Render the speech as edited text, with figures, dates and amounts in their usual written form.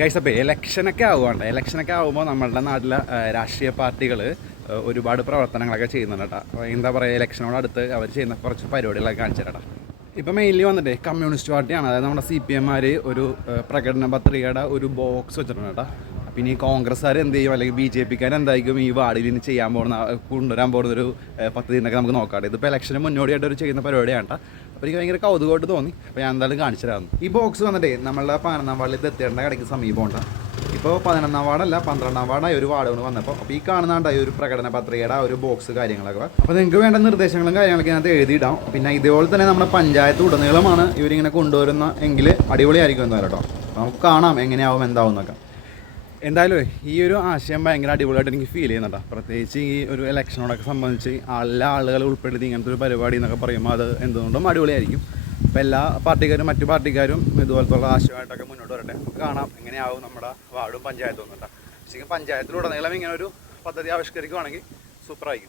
Guys, അപ്പോൾ ഇലക്ഷനൊക്കെ ആകുമ്പോൾ നമ്മളുടെ നാട്ടിലെ രാഷ്ട്രീയ പാർട്ടികൾ ഒരുപാട് പ്രവർത്തനങ്ങളൊക്കെ ചെയ്യുന്നുണ്ട് കേട്ടോ. അപ്പോൾ എന്താ പറയുക, ഇലക്ഷനോടടുത്ത് അവർ ചെയ്യുന്ന കുറച്ച് പരിപാടികളൊക്കെ കാണിച്ചു തരാം. ഇപ്പോൾ മെയിൻലി വന്നിട്ട് കമ്മ്യൂണിസ്റ്റ് പാർട്ടിയാണ്, അതായത് നമ്മുടെ CPM ഒരു പ്രകടന പത്രികയുടെ ഒരു ബോക്സ് വെച്ചിട്ടുണ്ട് കേട്ടോ. പിന്നെ ഈ കോൺഗ്രസ്സുകാർ എന്ത് ചെയ്യും, അല്ലെങ്കിൽ BJPക്കാർ എന്തായിരിക്കും ഈ വാർഡിൽ ഇനി കൊണ്ടുവരാൻ പോകുന്നൊരു പദ്ധതിനൊക്കെ നമുക്ക് നോക്കാം. ഇതിപ്പോൾ ഇലക്ഷന് മുന്നോടിയായിട്ട് ഒരു ചെയ്യുന്ന പരിപാടിയാണ് കേട്ടോ. അപ്പോൾ എനിക്ക് ഭയങ്കര കൗതുകമായിട്ട് തോന്നി. അപ്പോൾ ഞാൻ എന്തായാലും കാണിച്ചു തരാമെന്ന്. ഈ ബോക്സ് വന്നിട്ട് നമ്മളുടെ 11-ാം വാർഡിൽ എത്തേണ്ട കടയ്ക്ക് സമീപമുണ്ട്. ഇപ്പോൾ 11-ാം വാർഡല്ല 12-ാം വാർഡായി ഒരു വാർഡ് കൊണ്ട് വന്നപ്പോൾ അപ്പോൾ ഈ കാണുന്നുണ്ടായി ഒരു പ്രകടന പത്രികയുടെ ഒരു ബോക്സ് കാര്യങ്ങളൊക്കെ. അപ്പോൾ നിങ്ങൾക്ക് വേണ്ട നിർദ്ദേശങ്ങളും കാര്യങ്ങളൊക്കെ അതിനകത്ത് എഴുതിയിടാം. പിന്നെ ഇതേപോലെ തന്നെ നമ്മുടെ പഞ്ചായത്ത് ഉടനീളമാണ് ഇവരിങ്ങനെ കൊണ്ടുവരുന്ന എങ്കിൽ അടിപൊളിയായിരിക്കും എന്തായാലും കേട്ടോ. നമുക്ക് കാണാം എങ്ങനെയാവും എന്താവും എന്നൊക്കെ. എന്തായാലും ഈ ഒരു ആശയം ഭയങ്കര അടിപൊളിയായിട്ട് എനിക്ക് ഫീൽ ചെയ്യുന്നുണ്ടോ. പ്രത്യേകിച്ച് ഈ ഒരു ഇലക്ഷനോടൊക്കെ സംബന്ധിച്ച് എല്ലാ ആളുകളെ ഉൾപ്പെടുത്തി ഇങ്ങനത്തെ ഒരു പരിപാടി എന്നൊക്കെ പറയുമ്പോൾ അത് എന്തുകൊണ്ടും അടിപൊളിയായിരിക്കും. അപ്പോൾ എല്ലാ പാർട്ടിക്കാരും മറ്റു പാർട്ടിക്കാരും ഇതുപോലത്തുള്ള ആശയമായിട്ടൊക്കെ മുന്നോട്ട് വരട്ടെ. നമുക്ക് കാണാം എങ്ങനെയാവും നമ്മുടെ വാർഡും പഞ്ചായത്തും കേട്ടോ. ശരിക്കും പഞ്ചായത്തിലുടനീളം ഇങ്ങനെ ഒരു പദ്ധതി ആവിഷ്കരിക്കുകയാണെങ്കിൽ സൂപ്പറായിരിക്കും.